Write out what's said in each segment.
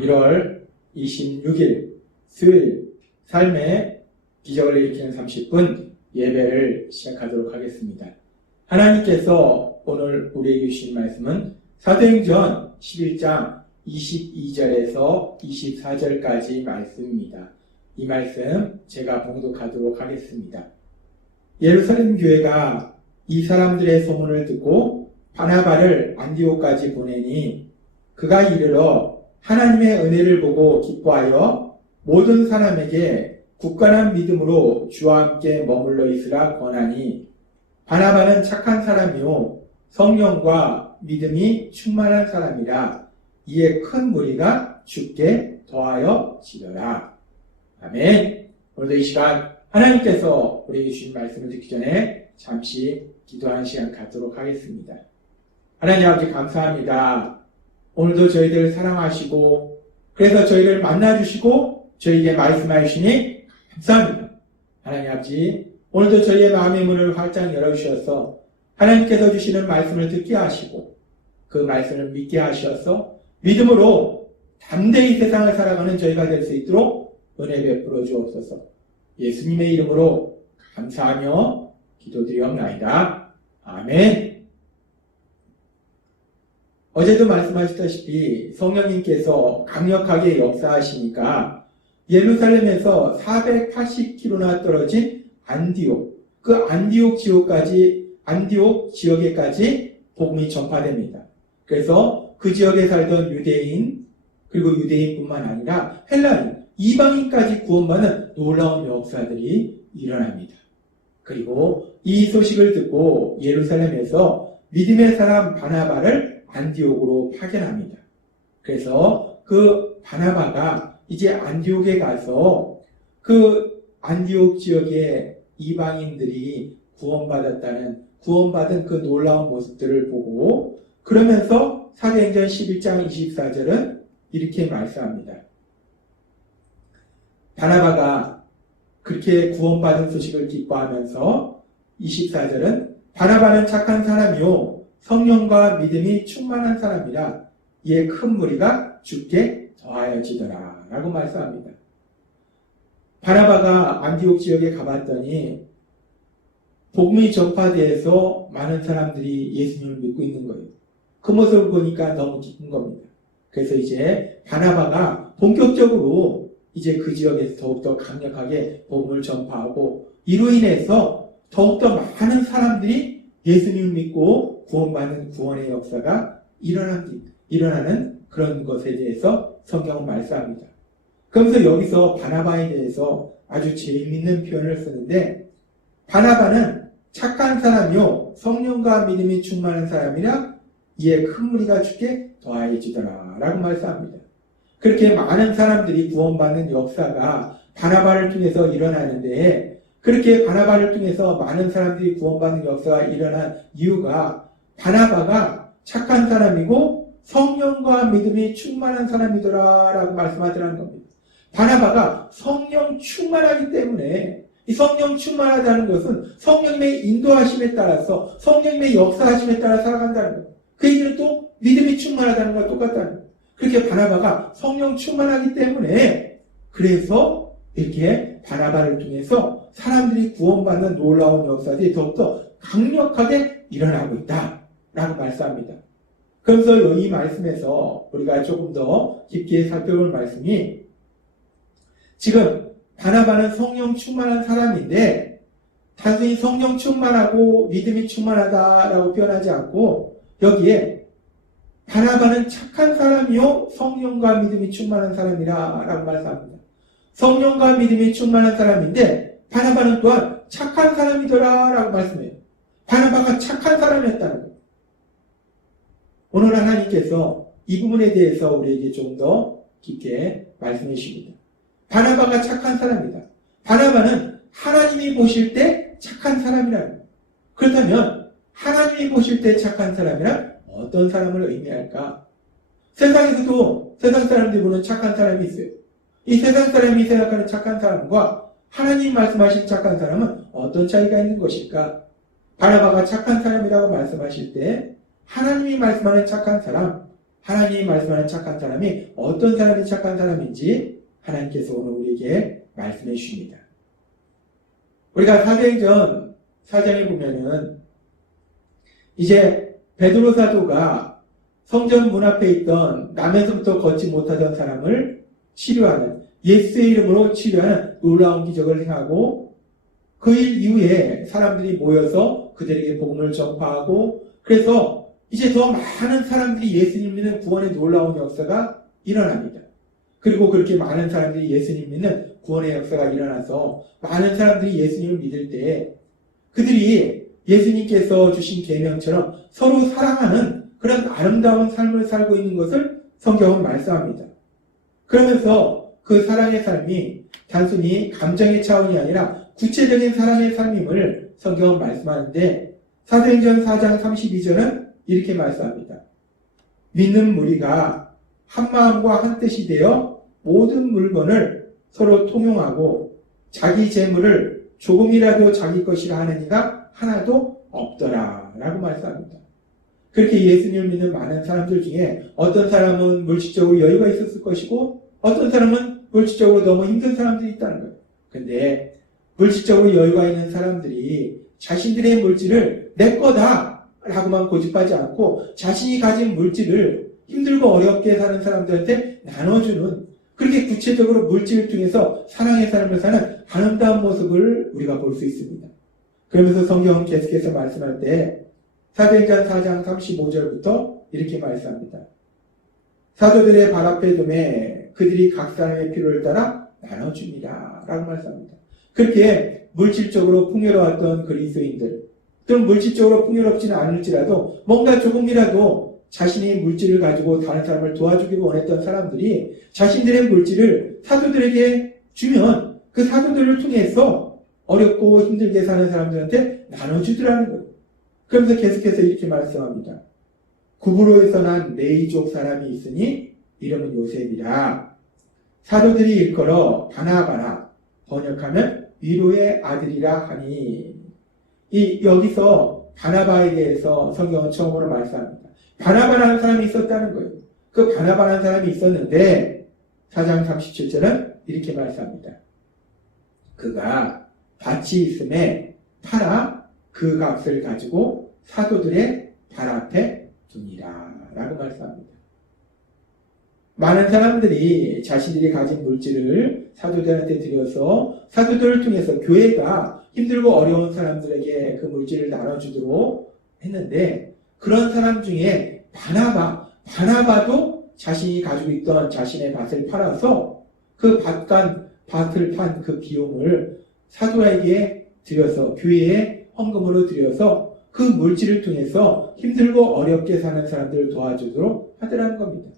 1월 26일 수요일 삶의 기적을 일으키는 30분 예배를 시작하도록 하겠습니다. 하나님께서 오늘 우리에게 주신 말씀은 사도행전 11장 22절에서 24절까지 말씀입니다. 이 말씀 제가 봉독하도록 하겠습니다. 예루살렘 교회가 이 사람들의 소문을 듣고 바나바를 안디옥까지 보내니 그가 이르러 하나님의 은혜를 보고 기뻐하여 모든 사람에게 굳건한 믿음으로 주와 함께 머물러 있으라 권하니 바나바는 착한 사람이요 성령과 믿음이 충만한 사람이라 이에 큰 무리가 주께 더하여 지더라. 아멘. 오늘도 이 시간 하나님께서 우리에게 주신 말씀을 듣기 전에 잠시 기도하는 시간 갖도록 하겠습니다. 하나님 아버지 감사합니다. 오늘도 저희들을 사랑하시고 그래서 저희를 만나주시고 저희에게 말씀해 주시니 감사합니다. 하나님 아버지 오늘도 저희의 마음의 문을 활짝 열어주셔서 하나님께서 주시는 말씀을 듣게 하시고 그 말씀을 믿게 하셔서 믿음으로 담대히 세상을 살아가는 저희가 될 수 있도록 은혜 베풀어 주옵소서. 예수님의 이름으로 감사하며 기도드리옵나이다. 아멘. 어제도 말씀하셨다시피 성령님께서 강력하게 역사하시니까 예루살렘에서 480km나 떨어진 안디옥, 그 안디옥 지역에까지 복음이 전파됩니다. 그래서 그 지역에 살던 유대인, 그리고 유대인뿐만 아니라 헬라인, 이방인까지 구원받는 놀라운 역사들이 일어납니다. 그리고 이 소식을 듣고 예루살렘에서 믿음의 사람 바나바를 안디옥으로 파견합니다. 그래서 그 바나바가 이제 안디옥에 가서 그 안디옥 지역의 이방인들이 구원받은 그 놀라운 모습들을 보고 그러면서 사도행전 11장 24절은 이렇게 말씀합니다. 바나바가 그렇게 구원받은 소식을 기뻐하면서 24절은 바나바는 착한 사람이요 성령과 믿음이 충만한 사람이라 이에 큰 무리가 주께 더하여지더라 라고 말씀합니다. 바나바가 안디옥 지역에 가봤더니 복음이 전파되어서 많은 사람들이 예수님을 믿고 있는 거예요. 그 모습을 보니까 너무 기쁜 겁니다. 그래서 이제 바나바가 본격적으로 이제 그 지역에서 더욱더 강력하게 복음을 전파하고 이로 인해서 더욱더 많은 사람들이 예수님을 믿고 구원받는 구원의 역사가 일어나는 그런 것에 대해서 성경은 말씀합니다. 그러면서 여기서 바나바에 대해서 아주 재미있는 표현을 쓰는데 바나바는 착한 사람이요 성령과 믿음이 충만한 사람이라 이에 큰 무리가 주께 더하여지더라 라고 말씀합니다. 그렇게 많은 사람들이 구원받는 역사가 바나바를 통해서 일어나는데 그렇게 바나바를 통해서 많은 사람들이 구원받는 역사가 일어난 이유가 바나바가 착한 사람이고 성령과 믿음이 충만한 사람이더라 라고 말씀하더라는 겁니다. 바나바가 성령 충만하기 때문에 이 성령 충만하다는 것은 성령님의 인도하심에 따라서 성령님의 역사하심에 따라 살아간다는 거예요. 그 얘기는 또 믿음이 충만하다는 것과 똑같다는 거예요. 그렇게 바나바가 성령 충만하기 때문에 그래서 이렇게 바나바를 통해서 사람들이 구원받는 놀라운 역사들이 더욱더 강력하게 일어나고 있다라고 말씀합니다. 그래서 이 말씀에서 우리가 조금 더 깊게 살펴볼 말씀이 지금 바나바는 성령 충만한 사람인데 단순히 성령 충만하고 믿음이 충만하다라고 표현하지 않고 여기에 바나바는 착한 사람이요 성령과 믿음이 충만한 사람이라 라고 말씀합니다. 성령과 믿음이 충만한 사람인데 바나바는 또한 착한 사람이더라 라고 말씀해요. 바나바가 착한 사람이었다는 거예요. 오늘 하나님께서 이 부분에 대해서 우리에게 좀 더 깊게 말씀해 주십니다. 바나바가 착한 사람이다. 바나바는 하나님이 보실 때 착한 사람이라는 거예요. 그렇다면 하나님이 보실 때 착한 사람이란 어떤 사람을 의미할까? 세상에서도 세상 사람들이 보는 착한 사람이 있어요. 이 세상 사람이 생각하는 착한 사람과 하나님 말씀하신 착한 사람은 어떤 차이가 있는 것일까? 바나바가 착한 사람이라고 말씀하실 때 하나님이 말씀하는 착한 사람, 하나님이 말씀하는 착한 사람이 어떤 사람이 착한 사람인지 하나님께서 오늘 우리에게 말씀해 주십니다. 우리가 사도행전 4장에 보면은 이제 베드로 사도가 성전 문 앞에 있던 나면서부터 걷지 못하던 사람을 치료하는, 예수의 이름으로 치료하는 놀라운 기적을 행하고 그 일 이후에 사람들이 모여서 그들에게 복음을 전파하고, 그래서 이제 더 많은 사람들이 예수님 믿는 구원의 놀라운 역사가 일어납니다. 그리고 그렇게 많은 사람들이 예수님 믿는 구원의 역사가 일어나서 많은 사람들이 예수님을 믿을 때 그들이 예수님께서 주신 계명처럼 서로 사랑하는 그런 아름다운 삶을 살고 있는 것을 성경은 말씀합니다. 그러면서 그 사랑의 삶이 단순히 감정의 차원이 아니라 구체적인 사랑의 삶임을 성경은 말씀하는데, 사도행전 4장 32절은 이렇게 말씀합니다. 믿는 무리가 한 마음과 한 뜻이 되어 모든 물건을 서로 통용하고 자기 재물을 조금이라도 자기 것이라 하는 이가 하나도 없더라 라고 말씀합니다. 그렇게 예수님을 믿는 많은 사람들 중에 어떤 사람은 물질적으로 여유가 있었을 것이고 어떤 사람은 물질적으로 너무 힘든 사람들이 있다는 거예요. 근데 물질적으로 여유가 있는 사람들이 자신들의 물질을 내 거다 라고만 고집하지 않고 자신이 가진 물질을 힘들고 어렵게 사는 사람들한테 나눠주는, 그렇게 구체적으로 물질을 통해서 사랑의 삶을 사는 아름다운 모습을 우리가 볼 수 있습니다. 그러면서 성경은 계속해서 말씀할 때 사도행전 4장 35절부터 이렇게 말씀합니다. 사도들의 발 앞에 둠에 그들이 각 사람의 필요를 따라 나눠줍니다 라고 말씀합니다. 그렇게 물질적으로 풍요로웠던 그리스도인들, 또는 물질적으로 풍요롭지는 않을지라도 뭔가 조금이라도 자신의 물질을 가지고 다른 사람을 도와주기를 원했던 사람들이 자신들의 물질을 사도들에게 주면 그 사도들을 통해서 어렵고 힘들게 사는 사람들한테 나눠주더라는 거예요. 그러면서 계속해서 이렇게 말씀합니다. 구브로에서 난 레이족 사람이 있으니 이름은 요셉이라. 사도들이 일컬어 바나바라, 번역하면 위로의 아들이라 하니. 여기서 바나바에 대해서 성경은 처음으로 말씀합니다. 바나바라는 사람이 있었다는 거예요. 그 바나바라는 사람이 있었는데 4장 37절은 이렇게 말씀합니다. 그가 밭이 있음에 팔아 그 값을 가지고 사도들의 발 앞에 두니라 라고 말씀합니다. 많은 사람들이 자신들이 가진 물질을 사도들한테 드려서 사도들을 통해서 교회가 힘들고 어려운 사람들에게 그 물질을 나눠주도록 했는데, 그런 사람 중에 바나바도 자신이 가지고 있던 자신의 밭을 팔아서 그 밭을 판 그 비용을 사도에게 드려서 교회에 헌금으로 드려서 그 물질을 통해서 힘들고 어렵게 사는 사람들을 도와주도록 하더라는 겁니다.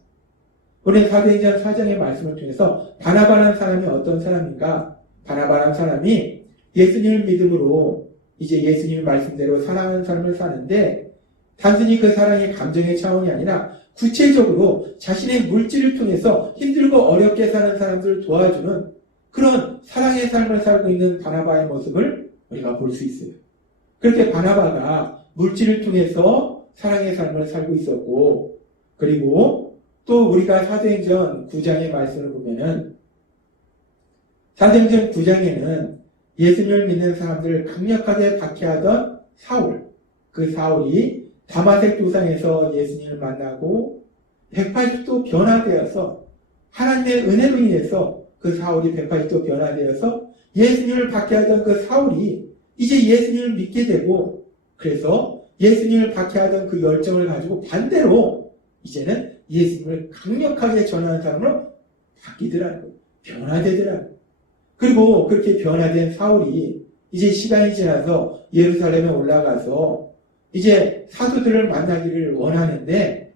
오늘 사도행전 4장의 말씀을 통해서 바나바라는 사람이 어떤 사람인가? 바나바라는 사람이 예수님을 믿음으로 이제 예수님의 말씀대로 사랑하는 삶을 사는데, 단순히 그 사랑의 감정의 차원이 아니라 구체적으로 자신의 물질을 통해서 힘들고 어렵게 사는 사람들을 도와주는 그런 사랑의 삶을 살고 있는 바나바의 모습을 우리가 볼 수 있어요. 그렇게 바나바가 물질을 통해서 사랑의 삶을 살고 있었고, 그리고 또 우리가 사도행전 9장의 말씀을 보면은 사도행전 9장에는 예수님을 믿는 사람들을 강력하게 박해하던 사울, 그 사울이 다마색 도상에서 예수님을 만나고 180도 변화되어서 하나님의 은혜로 인해서 그 사울이 180도 변화되어서 예수님을 박해하던 그 사울이 이제 예수님을 믿게 되고, 그래서 예수님을 박해하던 그 열정을 가지고 반대로 이제는 예수님을 강력하게 전하는 사람으로 바뀌더라는 거예요. 변화되더라는 거예요. 그리고 그렇게 변화된 사울이 이제 시간이 지나서 예루살렘에 올라가서 이제 사도들을 만나기를 원하는데,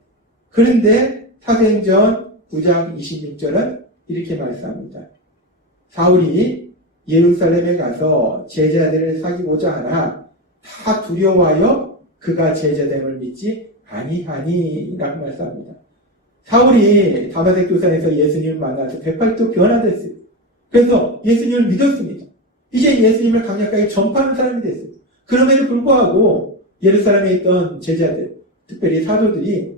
그런데 사도행전 9장 26절은 이렇게 말씀합니다. 사울이 예루살렘에 가서 제자들을 사귀고자 하나 다 두려워하여 그가 제자됨을 믿지 아니하니 라고 말씀합니다. 사울이 다마색 도상에서 예수님을 만나서 180도 변화됐어요. 그래서 예수님을 믿었습니다. 이제 예수님을 강력하게 전파하는 사람이 됐어요. 그럼에도 불구하고 예루살렘에 있던 제자들, 특별히 사도들이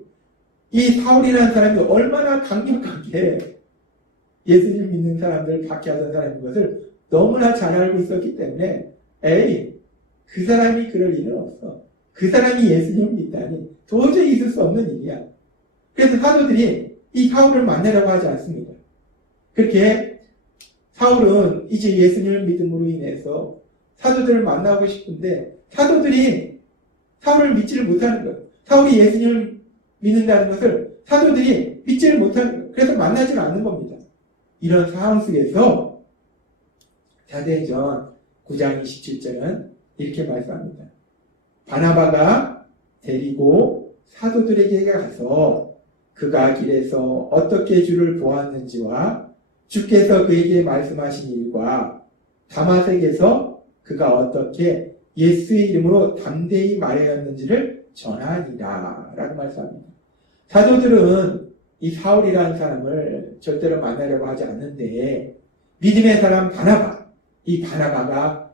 이 사울이라는 사람이 얼마나 강력하게 예수님 믿는 사람들 박해하던 사람인 것을 너무나 잘 알고 있었기 때문에 에이, 그 사람이 그럴 일은 없어. 그 사람이 예수님을 믿다니 도저히 있을 수 없는 일이야. 그래서 사도들이 이 사울을 만나려고 하지 않습니다. 그렇게 사울은 이제 예수님을 믿음으로 인해서 사도들을 만나고 싶은데 사도들이 사울을 믿지를 못하는 거예요. 사울이 예수님을 믿는다는 것을 사도들이 믿지를 못하는 거예요. 그래서 만나지를 않는 겁니다. 이런 상황 속에서 사도행전 9장 27절은 이렇게 말씀합니다. 바나바가 데리고 사도들에게 가서 그가 길에서 어떻게 주를 보았는지와 주께서 그에게 말씀하신 일과 다마색에서 그가 어떻게 예수의 이름으로 담대히 말하였는지를 전하니라 라고 말씀합니다. 사도들은 이 사울이라는 사람을 절대로 만나려고 하지 않는데 믿음의 사람 바나바, 이 바나바가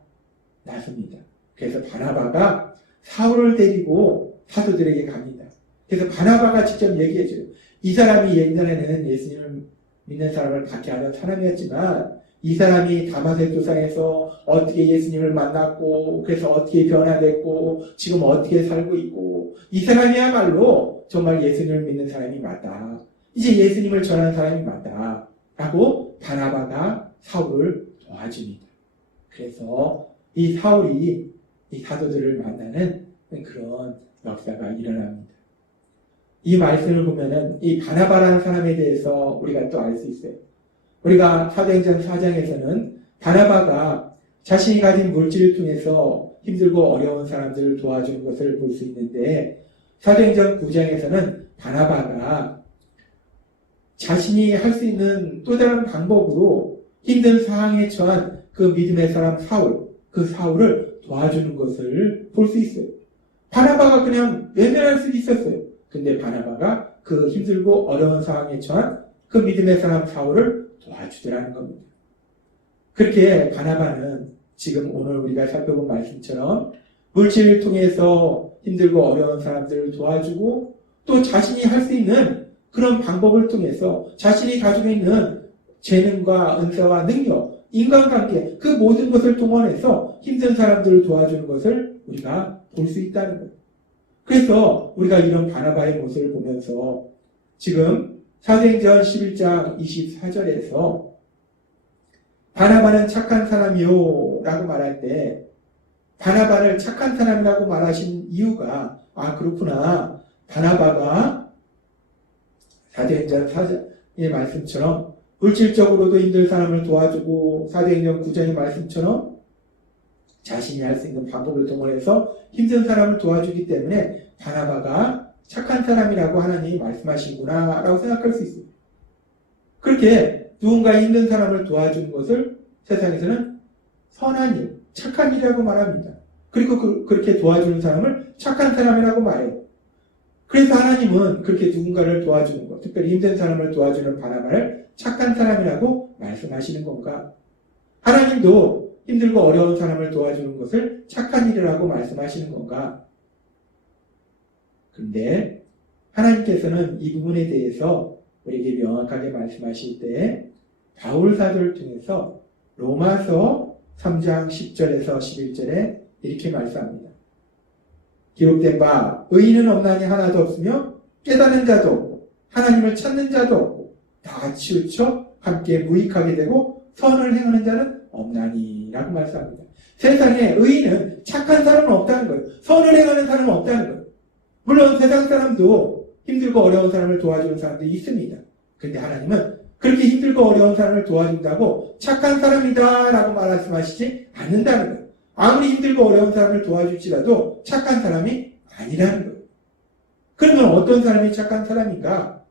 나섭니다. 그래서 바나바가 사울을 데리고 사도들에게 갑니다. 그래서 바나바가 직접 얘기해줘요. 이 사람이 옛날에는 예수님을 믿는 사람을 박해하던 사람이었지만 이 사람이 다마색 도상에서 어떻게 예수님을 만났고 그래서 어떻게 변화됐고 지금 어떻게 살고 있고 이 사람이야말로 정말 예수님을 믿는 사람이 맞다. 이제 예수님을 전하는 사람이 맞다. 라고 바나바가 사울을 도와줍니다. 그래서 이 사울이 이 사도들을 만나는 그런 역사가 일어납니다. 이 말씀을 보면은 이 바나바라는 사람에 대해서 우리가 또 알 수 있어요. 우리가 사도행전 4장에서는 바나바가 자신이 가진 물질을 통해서 힘들고 어려운 사람들을 도와주는 것을 볼 수 있는데 사도행전 9장에서는 바나바가 자신이 할 수 있는 또 다른 방법으로 힘든 상황에 처한 그 믿음의 사람 사울, 그 사울을 도와주는 것을 볼 수 있어요. 바나바가 그냥 외면할 수 있었어요. 근데 바나바가 그 힘들고 어려운 상황에 처한 그 믿음의 사람 사울을 도와주더라는 겁니다. 그렇게 바나바는 지금 오늘 우리가 살펴본 말씀처럼 물질을 통해서 힘들고 어려운 사람들을 도와주고 또 자신이 할 수 있는 그런 방법을 통해서 자신이 가지고 있는 재능과 은사와 능력, 인간관계 그 모든 것을 동원해서 힘든 사람들을 도와주는 것을 우리가 볼 수 있다는 거예요. 그래서 우리가 이런 바나바의 모습을 보면서 지금 사도행전 11장 24절에서 바나바는 착한 사람이요 라고 말할 때 바나바를 착한 사람이라고 말하신 이유가 그렇구나. 바나바가 사도행전 4장의 말씀처럼 물질적으로도 힘든 사람을 도와주고 사도행전 9장의 말씀처럼 자신이 할 수 있는 방법을 동원해서 힘든 사람을 도와주기 때문에 바나바가 착한 사람이라고 하나님이 말씀하시구나 라고 생각할 수 있습니다. 그렇게 누군가 힘든 사람을 도와주는 것을 세상에서는 선한 일, 착한 일이라고 말합니다. 그리고 그렇게 도와주는 사람을 착한 사람이라고 말해요. 그래서 하나님은 그렇게 누군가를 도와주는 것, 특별히 힘든 사람을 도와주는 바나바를 착한 사람이라고 말씀하시는 건가? 하나님도 힘들고 어려운 사람을 도와주는 것을 착한 일이라고 말씀하시는 건가? 그런데 하나님께서는 이 부분에 대해서 우리에게 명확하게 말씀하실 때 바울 사도를 통해서 로마서 3장 10절에서 11절에 이렇게 말씀합니다. 기록된 바 의인은 없나니 하나도 없으며 깨닫는 자도 없고 하나님을 찾는 자도 없고 다 치우쳐 함께 무익하게 되고 선을 행하는 자는 없나니 라고 말씀합니다. 세상에 의인은 착한 사람은 없다는 거예요. 선을 행하는 사람은 없다는 거예요. 물론 세상 사람도 힘들고 어려운 사람을 도와주는 사람들이 있습니다. 그런데 하나님은 그렇게 힘들고 어려운 사람을 도와준다고 착한 사람이다 라고 말씀하시지 않는다는 거예요. 아무리 힘들고 어려운 사람을 도와줄지라도 착한 사람이 아니라는 거예요. 그러면 어떤 사람이 착한 사람인가?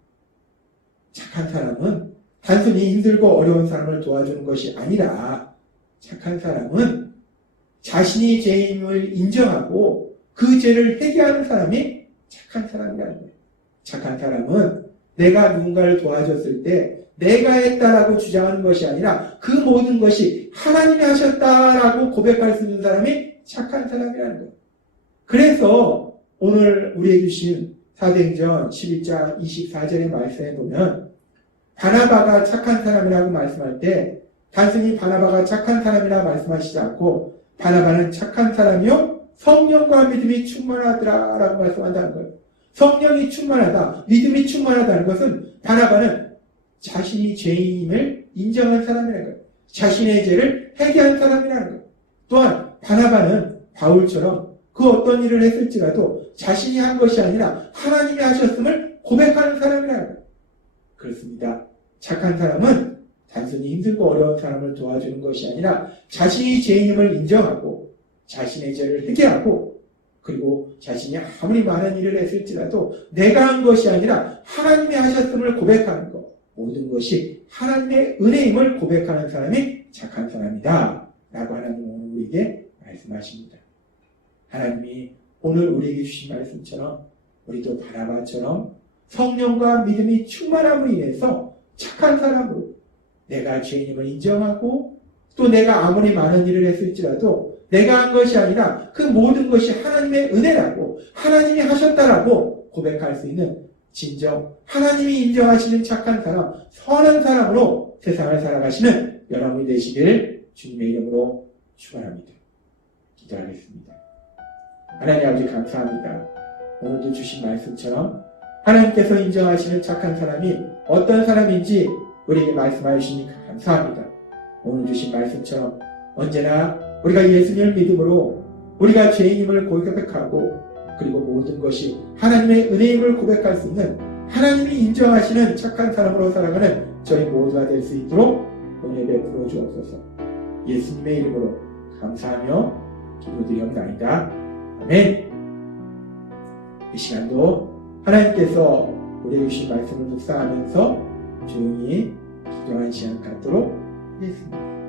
착한 사람은 단순히 힘들고 어려운 사람을 도와주는 것이 아니라 착한 사람은 자신이 죄임을 인정하고 그 죄를 회개하는 사람이 착한 사람이라는 거예요. 착한 사람은 내가 누군가를 도와줬을 때 내가 했다라고 주장하는 것이 아니라 그 모든 것이 하나님이 하셨다라고 고백할 수 있는 사람이 착한 사람이라는 거예요. 그래서 오늘 우리에게 주신 사도행전 11장 24절의 말씀에 보면 바나바가 착한 사람이라고 말씀할 때 단순히 바나바가 착한 사람이라 말씀하시지 않고 바나바는 착한 사람이요 성령과 믿음이 충만하더라 라고 말씀한다는 거예요. 성령이 충만하다, 믿음이 충만하다는 것은 바나바는 자신이 죄인임을 인정한 사람이라는 거예요. 자신의 죄를 회개한 사람이라는 거예요. 또한 바나바는 바울처럼 그 어떤 일을 했을지라도 자신이 한 것이 아니라 하나님이 하셨음을 고백하는 사람이라는 거예요. 그렇습니다. 착한 사람은 단순히 힘들고 어려운 사람을 도와주는 것이 아니라 자신이 죄인임을 인정하고 자신의 죄를 회개하고 그리고 자신이 아무리 많은 일을 했을지라도 내가 한 것이 아니라 하나님이 하셨음을 고백하는 것, 모든 것이 하나님의 은혜임을 고백하는 사람이 착한 사람이다 라고 하나님은 오늘 우리에게 말씀하십니다. 하나님이 오늘 우리에게 주신 말씀처럼 우리도 바나바처럼 성령과 믿음이 충만함으로 인해서 착한 사람으로 내가 죄인임을 인정하고 또 내가 아무리 많은 일을 했을지라도 내가 한 것이 아니라 그 모든 것이 하나님의 은혜라고 하나님이 하셨다라고 고백할 수 있는 진정 하나님이 인정하시는 착한 사람, 선한 사람으로 세상을 살아가시는 여러분이 되시길 주님의 이름으로 축원합니다. 기도하겠습니다. 하나님 아버지 감사합니다. 오늘도 주신 말씀처럼 하나님께서 인정하시는 착한 사람이 어떤 사람인지 우리에게 말씀하여 주시니 감사합니다. 오늘 주신 말씀처럼 언제나 우리가 예수님을 믿음으로 우리가 죄인임을 고백하고 그리고 모든 것이 하나님의 은혜임을 고백할 수 있는 하나님이 인정하시는 착한 사람으로 살아가는 저희 모두가 될 수 있도록 은혜 베풀어 주옵소서. 예수님의 이름으로 감사하며 기도드리옵나이다. 아멘. 이 시간도 하나님께서 우리에게 주신 말씀을 묵상하면서 조용히 기도하는 시간 갖도록 하겠습니다.